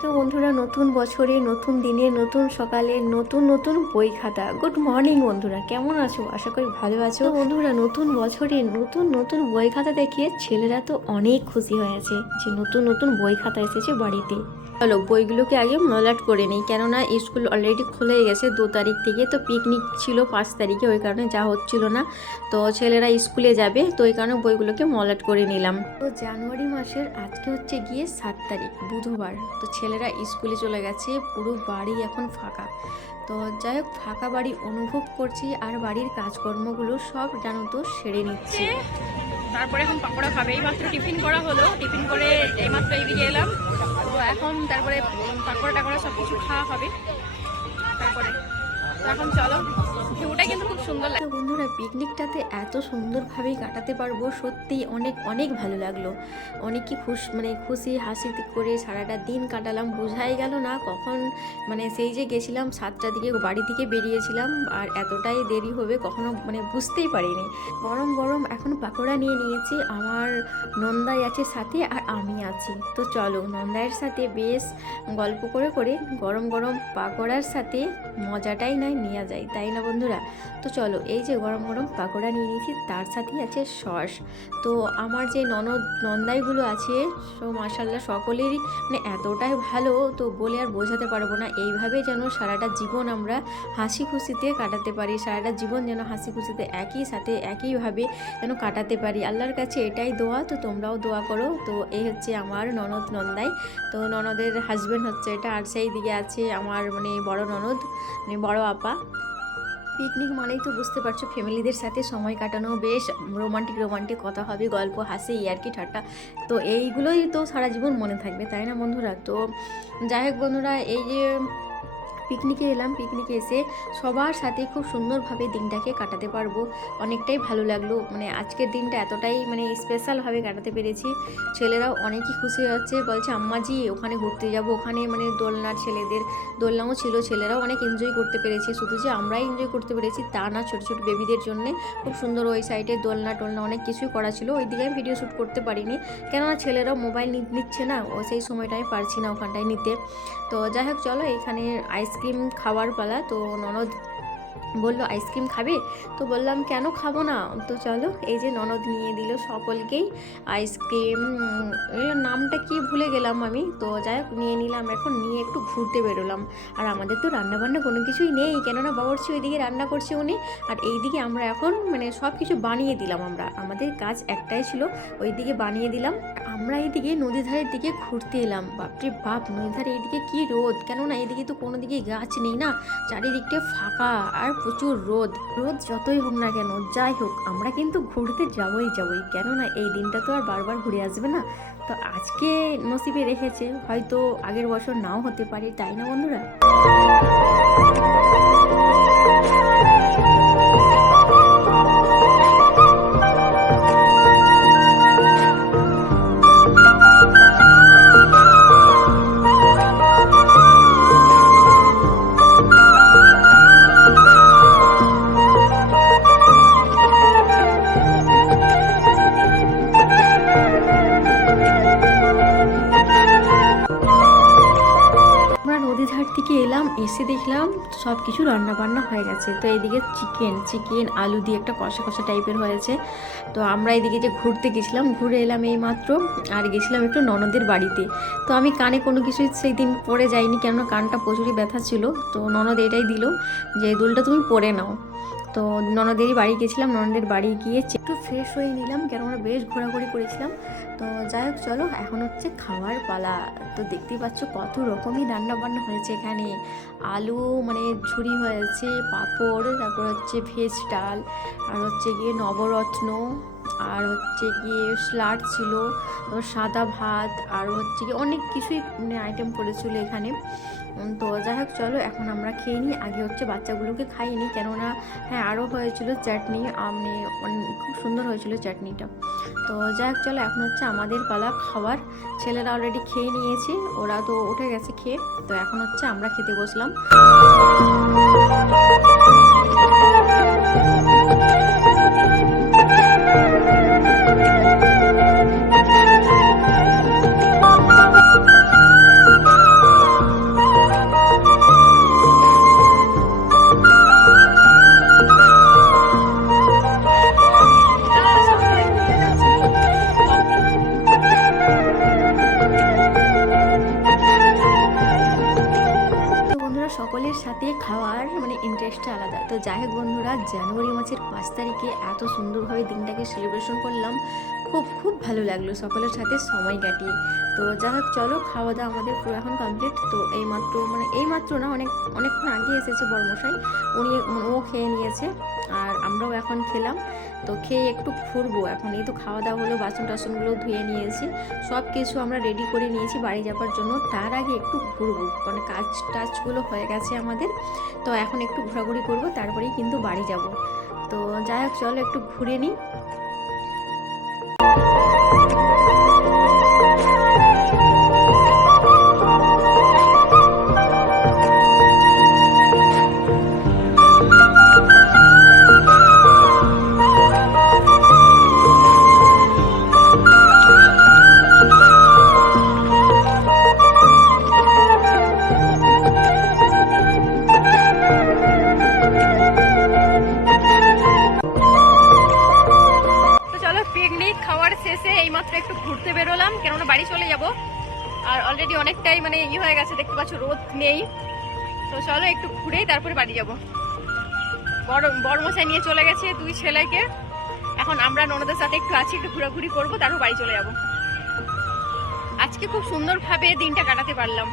তো বন্ধুরা, নতুন বছরে নতুন দিনে নতুন সকালে নতুন নতুন বই খাতা। গুড মর্নিং বন্ধুরা, কেমন আছো? আশা করি ভালো আছো। তো বন্ধুরা, নতুন বছরে নতুন নতুন বই খাতা দেখে ছেলেরা তো অনেক খুশি হয়েছে যে নতুন নতুন বই খাতা এসেছে বাড়িতে। চলো বইগুলোকে আগে মলাট করে নিই, কেননা স্কুল অলরেডি খুলে গেছে 2 তারিখ থেকে। তো পিকনিক ছিল 5 তারিখে, ওই কারণে যা হচ্ছিল না। তো ছেলেরা স্কুলে যাবে, তো ওই কারণে বইগুলোকে মলাট করে নিলাম। তো জানুয়ারি মাসের আজকে হচ্ছে গিয়ে 7 তারিখ, বুধবার। তো ছেলেরা স্কুলে চলে গেছে, পুরো বাড়ি এখন ফাঁকা। তো যাই হোক, ফাঁকা বাড়ি অনুভব করছি আর বাড়ির কাজকর্মগুলো সব জানো তো সেরে নিচ্ছি। তারপরে এখন পাকোড়া খাবে। এইমাত্র টিফিন করা হলো, টিফিন করে এইমাত্র এইদিকে এলাম। তো এখন তারপরে পাকোড়া টাকোড়া সব কিছু খাওয়া হবে। তারপরে তো এখন চলো, ভিউটা কিন্তু খুব সুন্দর লাগে। বন্ধুরা, পিকনিকটাতে এত সুন্দরভাবেই কাটাতে পারবো, সত্যি অনেক অনেক ভালো লাগলো। অনেকই খুশি হাসি করে সারাটা দিন কাটালাম, বোঝাই গেল না কখন সেই যে গেছিলাম 7টার দিকে বাড়ি থেকে বেরিয়েছিলাম, আর এতটাই দেরি হবে কখনো বুঝতেই পারিনি। গরম গরম এখন পাকোড়া নিয়ে নিয়েছি, আমার নন্দাই আছে সাথে আর আমি আছি। তো চলো নন্দাইয়ের সাথে বেশ গল্প করে করে গরম গরম পাকোড়ার সাথে মজাটাই নয় নেওয়া যায়, তাই না বন্ধুরা? তো চলো, এই যে গরম গরম পাকোড়া নিয়ে নিয়েছি, তার সাথেই আছে সস। তো আমার যে নন্দাইগুলো আছে, সো মাশাআল্লাহ সকলেরই এতটাই ভালো, তো বলে আর বোঝাতে পারবো না। এইভাবে যেন সারাটা জীবন আমরা হাসি খুশিতে কাটাতে পারি, সারাটা জীবন যেন হাসি খুশিতে একই সাথে একইভাবে যেন কাটাতে পারি, আল্লাহর কাছে এটাই দোয়া। তো তোমরাও দোয়া করো। তো এই হচ্ছে আমার নন্দাই। তো ননদের হাজব্যান্ড হচ্ছে এটা, আর সেই দিকে আছে আমার বড় ননদ, বড় আপা। পিকনিক মানেই তো বুঝতে পারছো, ফ্যামিলিদের সাথে সময় কাটানো, বেশ রোমান্টিক কথা হবে, গল্প হাসি ইয়ার্কি ঠাট্টা। তো এইগুলোই তো সারা জীবন মনে থাকবে, তাই না বন্ধুরা? তো যাই হোক বন্ধুরা, এই যে পিকনিকে এলাম, পিকনিকে এসে সবার সাথে খুব সুন্দরভাবে দিনটাকে কাটাতে পারবো, অনেকটাই ভালো লাগলো। আজকের দিনটা এতটাই স্পেশালভাবে কাটাতে পেরেছি। ছেলেরাও অনেকই খুশি হচ্ছে, বলছে আম্মাজি ওখানে ঘুরতে যাব, ওখানে দোলনা, ছেলেদের দোলনাও ছিল, ছেলেরাও অনেক এনজয় করতে পেরেছে। শুধু যে আমরাই এনজয় করতে পেরেছি তা না, ছোটো ছোটো বেবিদের জন্যে খুব সুন্দর ওই সাইডে দোলনা টোলনা অনেক কিছুই করা ছিল। ওই দিকে আমি ভিডিও শ্যুট করতে পারিনি, কেননা ছেলেরাও মোবাইল নিচ্ছে না, ও সেই সময়টা আমি পারছি না ওখানটায় নিতে। তো যাই হোক চলো, এখানে আইসক্রিম খাওয়ার পালা। তো ননদ বললো আইসক্রিম খাবে, তো বললাম কেন খাবো না। তো চলো, এই যে ননদ নিয়ে দিল সকলকেই আইসক্রিম, নামটা কি ভুলে গেলাম আমি। তো যাই হোক নিয়ে নিলাম, এখন নিয়ে একটু ঘুরতে বেরোলাম। আর আমাদের তো রান্নাবান্না কোনো কিছুই নেই, কেননা বাবুর্চি ওইদিকে রান্না করছে উনি, আর এইদিকে আমরা এখন সব কিছু বানিয়ে দিলাম। আমাদের কাজ একটাই ছিল, ওইদিকে বানিয়ে দিলাম। আমরা এইদিকে নদী ধারের দিকে ঘুরতে এলাম। বাপরে বাপ, নদী ধারে এইদিকে কি রোদ, কেননা এইদিকে তো কোনো দিকে গাছ নেই না, চারিদিকটা ফাঁকা আর প্রচুর রোদ যতই হোক না কেন, যাই হোক আমরা কিন্তু ঘুরতে যাবই, কেননা এই দিনটা তো আর বারবার ঘুরে আসবে না। তো আজকে নসিবে রেখেছে, হয়তো আগের বছর নাও হতে পারে, তাই না বন্ধুরা? নদীধার থেকে এলাম, এসে দেখলাম সব কিছু রান্নাবান্না হয়ে গেছে। তো এইদিকে চিকেন আলু দিয়ে একটা কষা টাইপের হয়েছে। তো আমরা এইদিকে যে ঘুরতে গেছিলাম, ঘুরে এলাম এই মাত্র, আর গেছিলাম একটু ননদের বাড়িতে। তো আমি কানে কোনো কিছু সেই দিন পরে যাইনি, কেননা কানটা প্রচুরই ব্যথা ছিল। তো ননদ এটাই দিল যে দুলটা তুমি পরে নাও। তো ননদেরই বাড়ি গেছিলাম, ননদের বাড়ি গিয়ে একটু ফ্রেশ হয়ে নিলাম, কেননা বেশ ঘোরাঘুরি করেছিলাম। তো যাই হোক চলো, এখন হচ্ছে খাওয়ার পালা। তো দেখতেই পাচ্ছ কত রকমই রান্নাবান্না হয়েছে এখানে। আলু ঝুরি হয়েছে, পাঁপড়, তারপর হচ্ছে ভেজ ডাল, আর হচ্ছে গিয়ে নবরত্ন, আর হচ্ছে গিয়ে স্যালাড ছিল, তারপর সাদা ভাত, আর হচ্ছে গিয়ে অনেক কিছুই আইটেম করেছিল এখানে। তো যাই হোক চলো, এখন আমরা খেয়ে নিই। আগে হচ্ছে বাচ্চাগুলোকে খাইনি, কেননা হ্যাঁ আরও হয়েছিল চাটনি, খুব সুন্দর হয়েছিল চাটনিটা। তো যাই হোক চলো, এখন হচ্ছে আমাদের পালা খাবার। ছেলেরা অলরেডি খেয়ে নিয়েছে, ওরা তো উঠে গেছে খেয়ে। তো এখন হচ্ছে আমরা খেতে বসলাম। খাওয়ার মানে ইন্টারেস্টটা আলাদা। তো যাই হোক বন্ধুরা, জানুয়ারি মাসের 5 তারিখে এত সুন্দরভাবে দিনটাকে সেলিব্রেশন করলাম, খুব খুব ভালো লাগলো সকলের সাথে সময় কাটিয়ে। তো যাই হোক চলো, খাওয়া দাওয়া আমাদের পুরো এখন কমপ্লিট। তো এইমাত্র না, অনেকক্ষণ আগে এসেছে বড়মশাই, ও খেয়ে নিয়েছে আর আমরাও এখন খেলাম। তো খেয়ে একটু ঘুরবো এখন। এই তো খাওয়া দাওয়া হলো, বাসন টাসনগুলো ধুয়ে নিয়েছি, সব কিছু আমরা রেডি করে নিয়েছি বাড়ি যাবার জন্য। তার আগে একটু ঘুরবো, মানে কাজ টাজগুলো হয়ে গেছে আমাদের। তো এখন একটু ঘোরাঘুরি করবো, তারপরেই কিন্তু বাড়ি যাব। তো যাই হোক চলো একটু ঘুরে নিই। খাওয়ার শেষে এইমাত্র একটু ঘুরতে বেরোলাম, কেননা বাড়ি চলে যাব। আর অলরেডি অনেকটাই মানে হয়ে গেছে, দেখতে পাচ্ছ রোদ নেই। তো চলো একটু ঘুরেই তারপরে বাড়ি যাব। বড়মশাই নিয়ে চলে গেছে 2 ছেলেকে, এখন আমরা ননদের সাথে একটু আছি, একটু ঘোরাঘুরি করবো, তারপর বাড়ি চলে যাব। আজকে খুব সুন্দরভাবে দিনটা কাটাতে পারলাম।